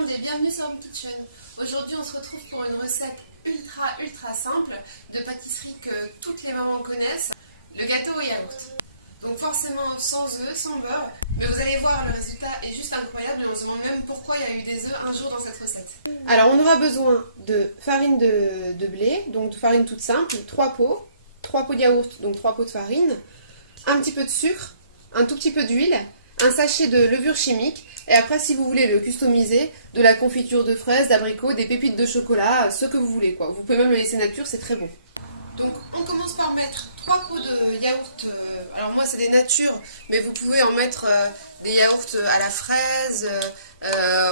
monde et bienvenue sur Home Kitchen. Aujourd'hui on se retrouve pour une recette ultra simple de pâtisserie que toutes les mamans connaissent, le gâteau au yaourt. Donc forcément sans œufs, sans beurre, mais vous allez voir le résultat est juste incroyable et on se demande même pourquoi il y a eu des œufs un jour dans cette recette. Alors on aura besoin de farine de blé, donc de farine toute simple, 3 pots de yaourt, donc 3 pots de farine, un petit peu de sucre, un tout petit peu d'huile, un sachet de levure chimique, et après si vous voulez le customiser, de la confiture de fraises, d'abricots, des pépites de chocolat, ce que vous voulez quoi. Vous pouvez même le laisser nature, c'est très bon. Donc on commence par mettre 3 pots de yaourt, alors moi c'est des natures, mais vous pouvez en mettre des yaourts à la fraise,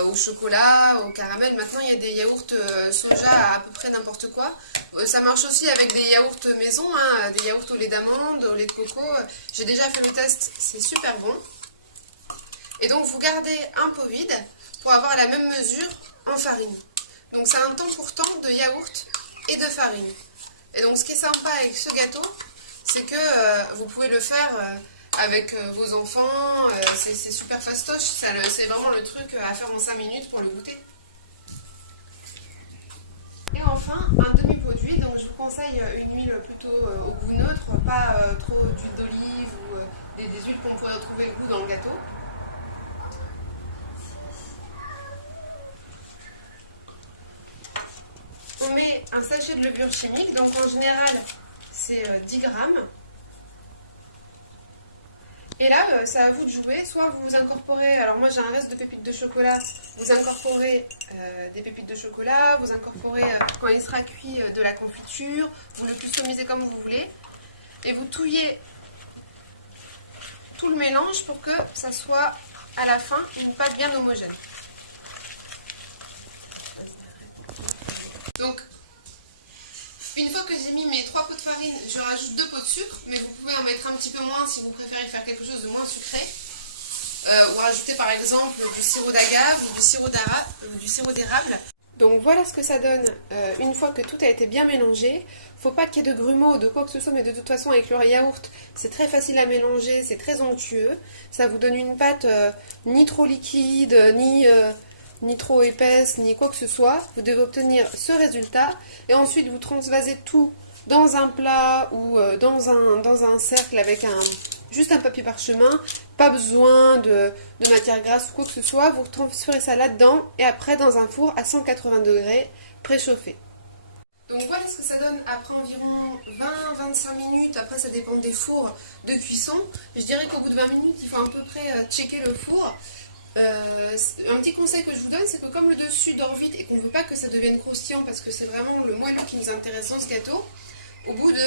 au chocolat, au caramel. Maintenant il y a des yaourts soja à peu près n'importe quoi. Ça marche aussi avec des yaourts maison, hein, des yaourts au lait d'amande, au lait de coco. J'ai déjà fait le test, c'est super bon. Et donc vous gardez un pot vide pour avoir la même mesure en farine. Donc c'est un temps pour temps de yaourt et de farine. Et donc ce qui est sympa avec ce gâteau, c'est que vous pouvez le faire avec vos enfants, c'est super fastoche, c'est vraiment le truc à faire en 5 minutes pour le goûter. Et enfin, un demi-pot d'huile, donc je vous conseille une huile plutôt au goût neutre, pas trop d'huile d'olive ou des huiles qu'on pourrait retrouver le goût dans le gâteau. On met un sachet de levure chimique, donc en général c'est 10 grammes. Et là, c'est à vous de jouer, soit vous incorporez, alors moi j'ai un reste de pépites de chocolat, vous incorporez des pépites de chocolat, vous incorporez quand il sera cuit de la confiture, vous le customisez comme vous voulez, et vous touillez tout le mélange pour que ça soit à la fin une pâte bien homogène. Donc, une fois que j'ai mis mes 3 pots de farine, je rajoute 2 pots de sucre, mais vous pouvez en mettre un petit peu moins si vous préférez faire quelque chose de moins sucré. Ou rajouter par exemple du sirop d'agave ou du sirop d'érable. Donc voilà ce que ça donne une fois que tout a été bien mélangé. Faut pas qu'il y ait de grumeaux ou de quoi que ce soit, mais de toute façon avec le yaourt, c'est très facile à mélanger, c'est très onctueux. Ça vous donne une pâte ni trop liquide, ni trop épaisse, ni quoi que ce soit. Vous devez obtenir ce résultat et ensuite vous transvasez tout dans un plat ou dans un cercle avec juste un papier parchemin. Pas besoin de matière grasse ou quoi que ce soit. Vous transférez ça là-dedans et après dans un four à 180 degrés préchauffé. Donc voilà ce que ça donne après environ 20-25 minutes, après ça dépend des fours de cuisson. Je dirais qu'au bout de 20 minutes, il faut à peu près checker le four. Un petit conseil que je vous donne, c'est que comme le dessus dort vite et qu'on ne veut pas que ça devienne croustillant parce que c'est vraiment le moelleux qui nous intéresse dans ce gâteau, au bout de,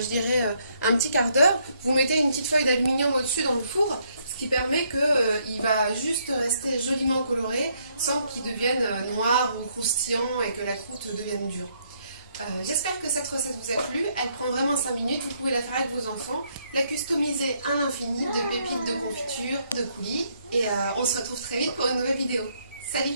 je dirais, un petit quart d'heure, vous mettez une petite feuille d'aluminium au-dessus dans le four, ce qui permet qu'il va juste rester joliment coloré sans qu'il devienne noir ou croustillant et que la croûte devienne dure. J'espère que cette recette vous a plu, elle prend vraiment 5 minutes, vous pouvez la faire avec vos enfants, la customiser à l'infini de pépites de confiture, de coulis, et on se retrouve très vite pour une nouvelle vidéo. Salut!